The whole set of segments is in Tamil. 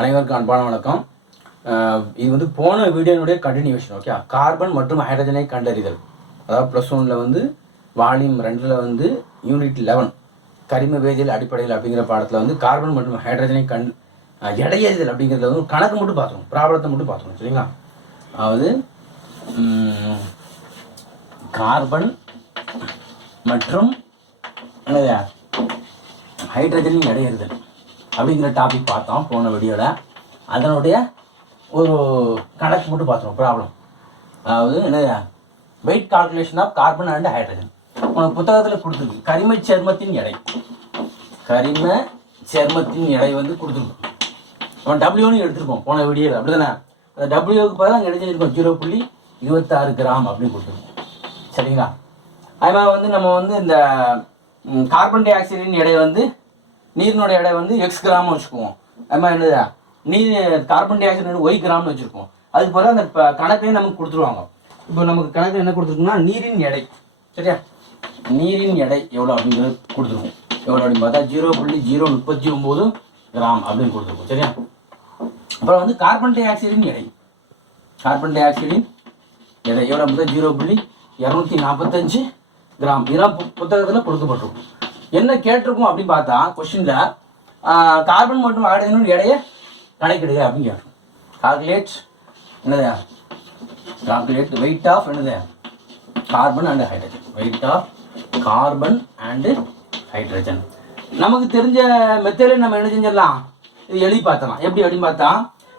அனைவருக்கும் அன்பான வணக்கம். இது வந்து போன வீடியோனுடைய கண்டினியூஷன் ஓகே கார்பன் மற்றும் ஹைட்ரஜனை கண்டறிதல். அதாவது ப்ளஸ் ஒனில் வந்து வால்யூம் ரெண்டில் வந்து யூனிட் லெவன் கரிம வேதியியல் அடிப்படையில் அப்படிங்கிற பாடத்தில் வந்து கார்பன் மற்றும் ஹைட்ரஜனை கண் எடையறிதல் அப்படிங்கிறதுல வந்து கணக்கு மட்டும் பார்த்துக்கணும் ப்ராப்ளத்தை மட்டும் பார்த்தோம் சரிங்களா? அதாவது கார்பன் மற்றும் என்னது? ஹைட்ரஜனின் எடையறிதல். அப்படிங்கிற டாபிக் பார்த்தோம் போன வீடியோவில் அதனுடைய ஒரு கணக்கு மட்டும் பார்த்துருவோம் ப்ராப்ளம் அதாவது என்னது weight calculation of carbon and hydrogen உனக்கு புத்தகத்தில் கொடுத்துருக்கு கரிம சேர்மத்தின் எடை. கரிம சேர்மத்தின் எடை வந்து கொடுத்துருக்கும் அவன் டபிள்யூன்னு எடுத்திருப்போம் போன வீடியோவில் அப்படி தானே அந்த டபிள்யூக்கு பதிலாக அங்கே எழுதியிருக்கோம் ஜீரோ புள்ளி இருபத்தாறு கிராம் அப்படின்னு கொடுத்துருக்கோம் சரிங்களா? அது மாதிரி வந்து நம்ம வந்து இந்த கார்பன் டை ஆக்சைடின் எடை வந்து நீரினுடைய எடை வந்து எக்ஸ் கிராம்னு வச்சுக்குவோம். அது மாதிரி என்னது? நீர் கார்பன் டை ஆக்சைடு ஒய் கிராம்னு வச்சுருக்கோம் அதுக்கு பதிலாக அந்த கணக்கையும் நமக்கு கொடுத்துருவாங்க. இப்போ நமக்கு கணக்கு என்ன கொடுத்துருக்குன்னா நீரின் எடை. சரியா? நீரின் எடை எவ்வளோ அப்படிங்கிறது கொடுத்துருக்கோம் எவ்வளோ அப்படின்னு பார்த்தா ஜீரோ புள்ளி ஜீரோ முப்பத்தி ஒம்பது கிராம் அப்படின்னு கொடுத்துருக்கோம். சரியா? அப்புறம் வந்து கார்பன் டை ஆக்சைடின் எடை. கார்பன் டை ஆக்சைடின் எடை எவ்வளோ பார்த்தா ஜீரோ புள்ளி இரநூத்தி நாற்பத்தஞ்சு கிராம். இதெல்லாம் பு- புத்தகத்தில் கொடுக்கப்பட்டிருக்கும். என்ன கேட்டிருக்கும் அப்படின்னு பார்த்தா கொஸ்டினில் கார்பன் மற்றும் ஆக்சிஜனும் எடையை கணக்கிடுங்க அப்படின்னு கேட்டோம் கால்குலேட் என்னது? கால்குலேட் வெயிட் ஆஃப் என்னது? Carbon and hydrogen weight of carbon and hydrogen நமக்கு தெரிஞ்ச மெத்தடில் நம்ம என்ன செஞ்சிடலாம்? இது எழுதி பார்த்தலாம் எப்படி அப்படின்னு பார்த்தா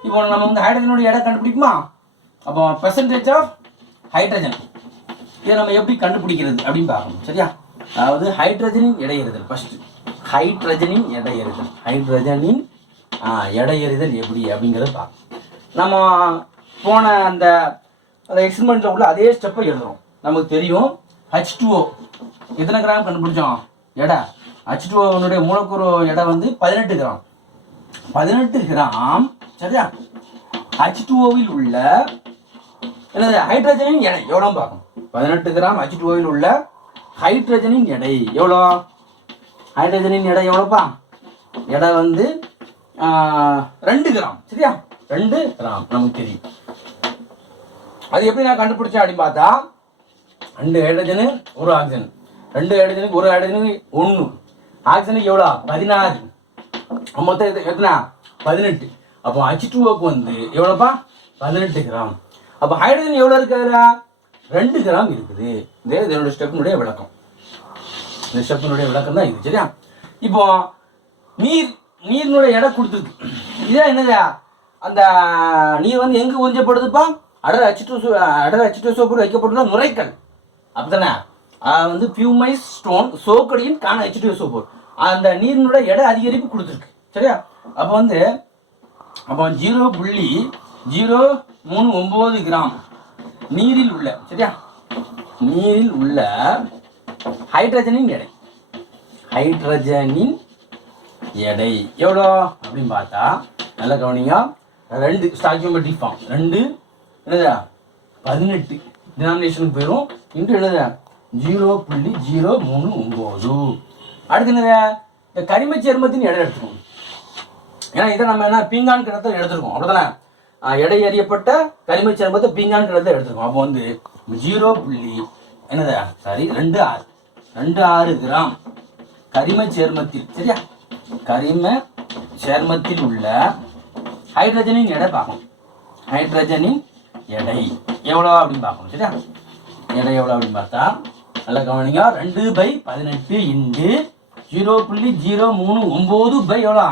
இப்போ நம்ம வந்து ஹைட்ரஜனோட எடை கண்டுபிடிக்குமா? அப்போ பெர்சன்டேஜ் ஆஃப் ஹைட்ரஜன் இதை நம்ம எப்படி கண்டுபிடிக்கிறது அப்படின்னு பார்க்கணும். சரியா? அதாவது ஹைட்ரஜனின் எடை ஃபஸ்ட்டு ஹைட்ரஜனின் எடை ஹைட்ரஜனின் ஆ, எடை எப்படி அப்படிங்கிறத பார்க்கணும் நம்ம போன அந்த அந்த எக்ஸ்பெரிமெண்ட்டில் உள்ள அதே ஸ்டெப்பை எழுதுறோம். நமக்கு தெரியும் ஹச் டூஓ எத்தனை கிராம் கண்டுபிடிச்சோம்? எடை. ஹச் டூஓனுடைய மூலக்கூறு எடை வந்து பதினெட்டு கிராம் பதினெட்டு கிராம் சரியா? ஹச் டூஓவில் உள்ள என்னது ஹைட்ரஜனின் எடை. எவ்வளோ பார்க்கணும். பதினெட்டு கிராம் ஹச் டூஓவில் உள்ள ஹைட்ரஜனின் எடை. எவ்வளோ? ஹைட்ரஜனின் எடை எவ்வளோப்பா? எடை வந்து ரெண்டு கிராம். சரியா? ரெண்டு கிராம் நமக்கு தெரியும். அது எப்படி நான் கண்டுபிடிச்சேன் அப்படின்னு பார்த்தா ரெண்டு ஹைட்ரஜனு ஒரு ஆக்சிஜன். ரெண்டு ஹைட்ரஜனுக்கு ஒரு ஹைட்ரஜனுக்கு ஒன்று. ஆக்சிஜனுக்கு எவ்வளோ? பதினாறு. மொத்தம் எத்த- எத்தனை? பதினெட்டு. அப்போ ஹச் டூஓக்கு வந்து எவ்வளோப்பா? பதினெட்டு கிராம். அப்போ ஹைட்ரஜன் எவ்வளோ இருக்கு ரெண்டு கிராம் இருக்குது. இதே இதனுடைய ஸ்டெப்பினுடைய விளக்கம். இந்த விளக்கம் தான் இது சரியா? இப்போ நீர் நீரினுடைய எடை கொடுத்துருக்கு. இதே என்னங்க? அந்த நீர் வந்து எங்கே உறிஞ்சப்படுதுப்பா? அடர் அச்சிட்டு அடர் அச்சிட்டு சோப்பு வைக்கப்பட்டுள்ள நுரைக்கல் அப்படித்தானே? அது வந்து பியூமை ஸ்டோன் சோக்கடியின் காண அச்சிட்டு சோப்பு. அந்த நீரினுடைய எடை அதிகரிப்பு கொடுத்துருக்கு. சரியா? அப்போ வந்து அப்போ ஜீரோ புள்ளி ஜீரோ மூணு ஒம்பது கிராம் நீரில் உள்ள சரியா? நீரில் உள்ள ஹைட்ரஜனின் எடை. ஹைட்ரஜனின் எடை. எவ்வளோ? அப்படின்னு பார்த்தா நல்ல கவனிங்க. ரெண்டு ஸ்டாக்யூமெட்ரிக் ஃபார்ம் ரெண்டு என்னதா? பதினெட்டு. டினாமினேஷனுக்கு போயிடும். இன்று என்னதா? ஜீரோ புள்ளி ஜீரோ மூணு ஒம்பது அடுத்து என்னது? இந்த கரிம சேர்மத்தின் எடை எடுத்துக்கணும். ஏன்னா இதை நம்ம என்ன பீங்கான் கிணத்துல எடுத்துருக்கோம். அப்படிதானே எடை எறியப்பட்ட கரிம சேர்மத்தை பீங்கான் கிணத்துல எடுத்துருக்கோம். அப்போ வந்து ஜீரோ புள்ளி என்னது? சாரி ரெண்டு ஆறு ரெண்டு ஆறு கிராம். கரிம சேர்மத்தில் சரியா? கரிம சேர்மத்தில் உள்ள ஹைட்ரஜனின் எடை பார்க்கணும். ஹைட்ரஜனின் எடை எவ்வளோ அப்படின்னு பார்க்கணும் சரியா? எடை எவ்வளோ அப்படின்னு பார்த்தா நல்லா கவனிங்க. ரெண்டு பை பதினெட்டு இன்டு ஜீரோ புள்ளி ஜீரோ மூணு ஒம்பது பை எவ்வளோ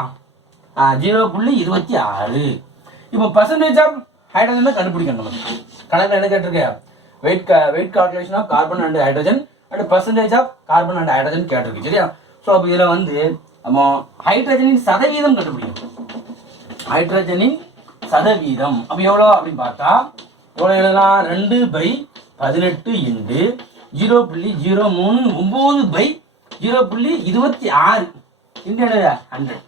ஜீரோ புள்ளி இருபத்தி ஆறு. இப்போ பர்சன்டேஜ் ஆஃப் ஹைட்ரஜன் கண்டுபிடிக்கணும். கணக்கில் என்ன கேட்டிருக்கேன்? Weight weight calculation of carbon and hydrogen and percentage of carbon and hydrogen கேட்டிருக்கு சரியா? ஸோ அப்போ இதில் வந்து நம்ம ஹைட்ரஜனின் சதவீதம் கண்டுபிடிக்கும் ஹைட்ரஜனின் சதவீதம். அப்போ எவ்வளோ அப்படின்னு பார்த்தா எவ்வளோ எழுதலாம்? ரெண்டு பை பதினெட்டு இன்டு ஜீரோ புள்ளி ஜீரோ மூணு ஒம்பது பை ஜீரோ புள்ளி இருபத்தி ஆறு. இன்டு ஹண்ட்ரட்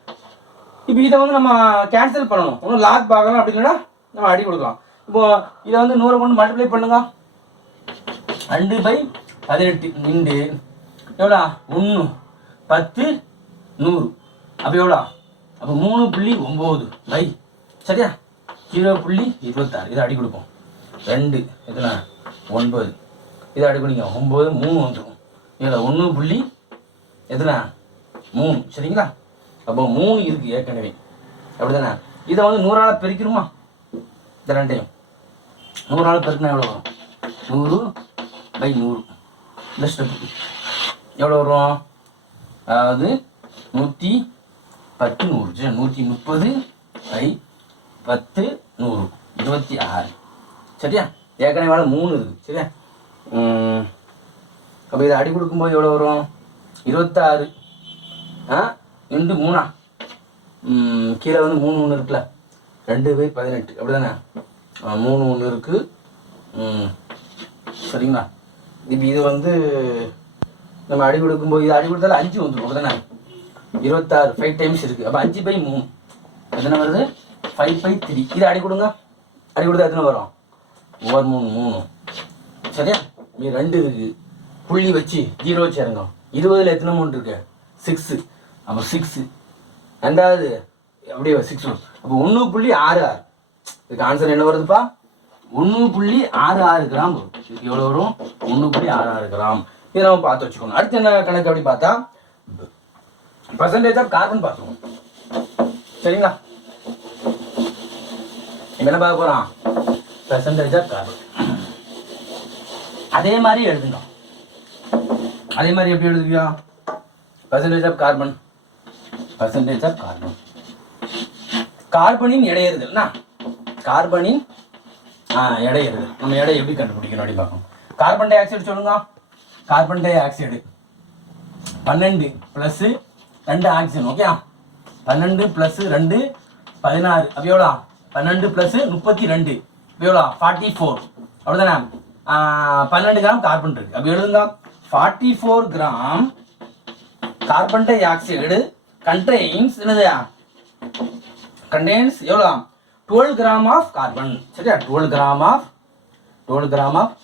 இப்போ இதை வந்து நம்ம கேன்சல் பண்ணணும். ஒன்றும் லாக் பார்க்கலாம் அப்படின்னா நம்ம அடி கொடுக்கலாம். இப்போ இதை வந்து நூறை கொண்டு மல்டிப்ளை பண்ணுங்க. ரெண்டு பை பதினெட்டு இன்டு எவ்வளோ? ஒன்று பத்து நூறு. அப்போ எவ்வளோ? அப்போ மூணு புள்ளி ஒம்பது. பை. சரியா? ஜீரோ புள்ளி இருபத்தாறு. இதை அடி கொடுப்போம். ரெண்டு. எத்தனை? ஒன்பது. இதை அடி கொடுங்க. ஒம்பது மூணு வந்துடும் இதில் ஒன்று புள்ளி எத்தனை? மூணு. சரிங்களா? அப்போ மூணு இருக்குது ஏற்கனவே. அப்படிதானே? இதை வந்து நூறால் பெருக்கணுமா இந்த ரெண்டையும். நூறால் பெருக்கினா எவ்வளோ வரும்? நூறு பை நூறு. இந்த எவ்வளோ வரும்? அதாவது நூற்றி பத்து நூறு. சரி நூற்றி முப்பது பை பத்து நூறு. இருபத்தி ஆறு. சரியா? ஏற்கனவே வேலை மூணு இருக்குது சரியா? அப்போ இதை அடி கொடுக்கும்போது எவ்வளோ வரும்? இருபத்தாறு. ஆ? ரெண்டு மூணா. கீழே வந்து மூணு ஒன்று இருக்குல்ல. ரெண்டு பை பதினெட்டு. அப்படி தானே மூணு ஒன்று இருக்குது சரிங்களா? இப்போ இது வந்து நம்ம அடி கொடுக்கும்போது இது அடி கொடுத்தாலும் அஞ்சு வந்துடும் அப்படி இருபத்தாறு ஃபைவ் டைம்ஸ் இருக்குது அப்போ அஞ்சு பை மூணு. எத்தனை வருது? ஃபைவ் பை த்ரீ இது அடி கொடுங்க. அடி கொடுத்தா எத்தனை வரும்? ஓர் மூணு மூணு. சரியா? நீ ரெண்டு இருக்குது புள்ளி வச்சு ஜீரோ வச்சு இறங்கும். இருபதில் எத்தனை மூணு இருக்கு? சிக்ஸு அப்போ சிக்ஸு ரெண்டாவது அப்படியே சிக்ஸ் அப்போ ஒன்று புள்ளி ஆறு ஆறு. இதுக்கு ஆன்சர் என்ன வருதுப்பா? ஒன்று புள்ளி ஆறு ஆறு கிராம் வரும். இதுக்கு எவ்வளோ வரும்? ஒன்று புள்ளி ஆறு ஆறு கிராம். இதை நம்ம பார்த்து வச்சுக்கணும் அடுத்து என்ன கணக்கு அப்படி பார்த்தா பர்சன்டேஜ் ஆஃப் கார்பன் பார்த்துருவோம் சரிங்களா? என்ன பார்க்க போகிறோம் பர்சன்டேஜ் ஆஃப் கார்பன் அதே மாதிரி எழுதுங்க. அதே மாதிரி எப்படி எழுதுவியா? Percentage of carbon percentage of carbon கார்பனின் எடை கார்பனின் ஆ, எடை. எது நம்ம எடை எப்படி கண்டுபிடிக்கணும் அப்படி பார்க்கணும் கார்பன் டை ஆக்சைடு சொல்லுங்க. கார்பன் டை ஆக்சைடு பன்னெண்டு ப்ளஸ்ஸு ரெண்டு ஆக்சிஜன் ஓகே பன்னெண்டு ப்ளஸ்ஸு ரெண்டு பதினாறு. அப்போ எவ்வளோ? பன்னெண்டு ப்ளஸ்ஸு முப்பத்தி ரெண்டு அப்போ எவ்வளோ? ஃபார்ட்டி ஃபோர் அவ்வளோதானே பன்னெண்டு கிராம் கார்பன் இருக்கு. அப்போ எழுதுங்க. Forty four gram carbon dioxide contains என்னது? கண்டெய்ன்ஸ் எவ்வளோ? டுவெல் கிராம் ஆஃப் கார்பன் சரியா? Twelve gram of twelve gram of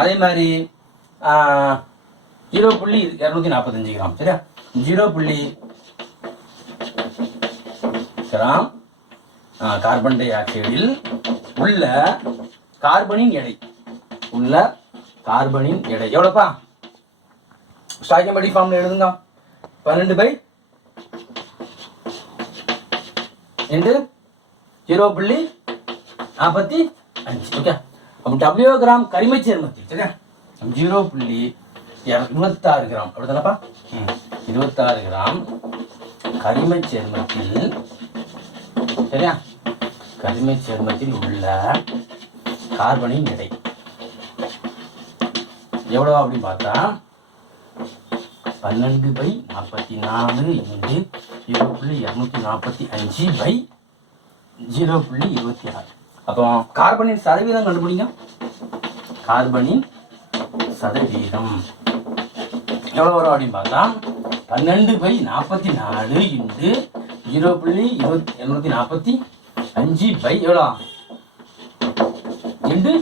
அதே மாதிரி ஜீரோ புள்ளி இரநூத்தி நாற்பத்தஞ்சு கிராம் சரியா? ஜீரோ புள்ளி கிராம் கார்பன் டை ஆக்சைடில் உள்ள கார்பனின் எடை. உள்ள கார்பனின் எடை. எவ்வளோப்பா ஸ்டாக்கிங் படி ஃபார்ம்ல எழுதுங்க. பன்னெண்டு பை ரெண்டு ஜீரோ புள்ளி நாற்பத்தி அஞ்சு. ஓகே? அப்போ டபிள்யூ கிராம் கரிமை சேர்மத்தில் சரியா? ஜீரோ புள்ளி இருபத்தாறு கிராம் அப்படிதானப்பா இருபத்தாறு கிராம் கரிமை சேர்மத்தில் சரியா? கரிமை சேர்மத்தில் உள்ள கார்பனின் எடை. எவ்வளோ அப்படின்னு பார்த்தா பன்னெண்டு பை நாற்பத்தி நாலு இன்டு ஜீரோ புள்ளி இரநூத்தி நாற்பத்தி அஞ்சு பை ஜீரோ புள்ளி இருபத்தி ஆறு. அப்போ கார்பனின் சதவீதம் கண்டுபிடிங்க. கார்பனின் சதவீதம். எவ்வளோ வரும் அப்படின்னு பார்த்தா பன்னெண்டு பை நாற்பத்தி நாலு இன்டு ஜீரோ புள்ளி இருபத்தி இரநூத்தி நாற்பத்தி அஞ்சு பை எவ்வளோ இன்டு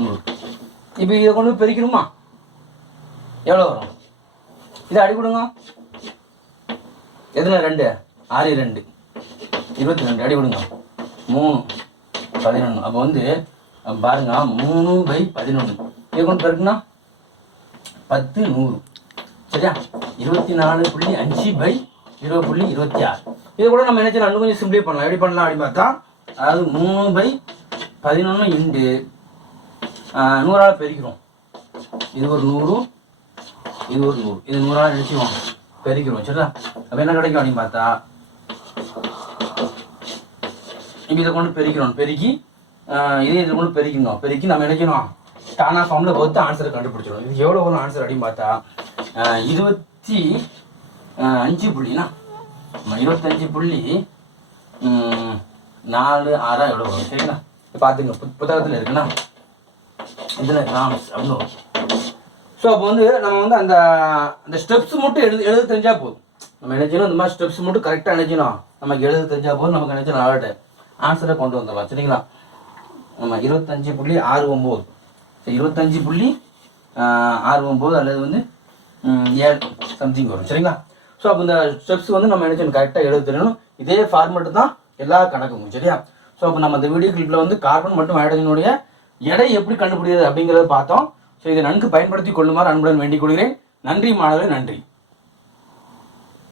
நூறு. இப்போ இதை கொண்டு பெருக்கணுமா எவ்வளோ வரும்? இதை அடி கொடுங்க. எதுல ரெண்டு? ஆறு ரெண்டு. இருபத்தி ரெண்டு. அடி கொடுங்க. மூணு பதினொன்று அப்போ வந்து பாருங்க மூணு பை பதினொன்று இது கொண்டு பெருக்குனா பத்து நூறு. சரியா? இருபத்தி நாலு புள்ளி அஞ்சு பை இருபது புள்ளி இருபத்தி ஆறு. இதை கூட நம்ம என்ன செய்யலாம்? கொஞ்சம் சிம்பிளை பண்ணலாம். எப்படி பண்ணலாம் அப்படின்னு பார்த்தா அதாவது மூணு பை பதினொன்று இண்டு ஆஹ், நூறால் பெருக்கிறோம். இது ஒரு நூறு இது ஒரு நூறு இது நூறாக நினச்சிவோம் பெருக்கிறோம் சரிதா அப்போ என்ன கிடைக்கும் அப்படின்னு பார்த்தா இப்போ இதை கொண்டு பெருக்கிறோம் பெருக்கி இதே இதை கொண்டு பெருக்கணும் பெருக்கி நம்ம நினைக்கணும் டானா ஃபார்மில் பொறுத்து ஆன்சரை கண்டுபிடிச்சிடும் இது எவ்வளோ வரும் ஆன்சர் அப்படின்னு பார்த்தா இருபத்தி அஞ்சு புள்ளினா இருபத்தஞ்சு புள்ளி நாலு ஆறா எவ்வளோ வரும் சரிங்களா பார்த்துங்க புத் புத்தகத்தில் இருக்குண்ணா இதில் கிராம்ஸ் அப்படின்னு ஸோ அப்போ வந்து நம்ம வந்து அந்த அந்த ஸ்டெப்ஸ் மட்டும் எழுது எழுத தெரிஞ்சால் போதும். நம்ம நினைச்சோம் இந்த மாதிரி ஸ்டெப்ஸ் மட்டும் கரெக்டாக நினைச்சினோம் நமக்கு எழுத தெரிஞ்சால் போதும். நமக்கு நினைச்சோம் நல்லா ஆன்சரை கொண்டு வந்துடலாம். சரிங்களா? நம்ம இருபத்தஞ்சு புள்ளி ஆறு ஒம்பது. ஸோ இருபத்தஞ்சு புள்ளி ஆறு ஒம்பது அல்லது வந்து ஏழு சம்திங் வரும். சரிங்களா? ஸோ அப்போ இந்த ஸ்டெப்ஸ் வந்து நம்ம நினைச்சோம் கரெக்டாக எழுத தெரியணும். இதே ஃபார்மேட்டு தான் எல்லா கணக்குக்கும். சரியா? ஸோ அப்போ நம்ம இந்த வீடியோ கிளிப்பில் வந்து கார்பன் மட்டும் ஹைட்ரஜனுடைய எடை எப்படி கண்டுபிடிக்கிறது அப்படிங்கிறத பார்த்தோம். ஸோ இதை நன்கு பயன்படுத்தி கொள்ளுமாறு அன்புடன் வேண்டிக் கொள்கிறேன். நன்றி மாணவர்களே நன்றி.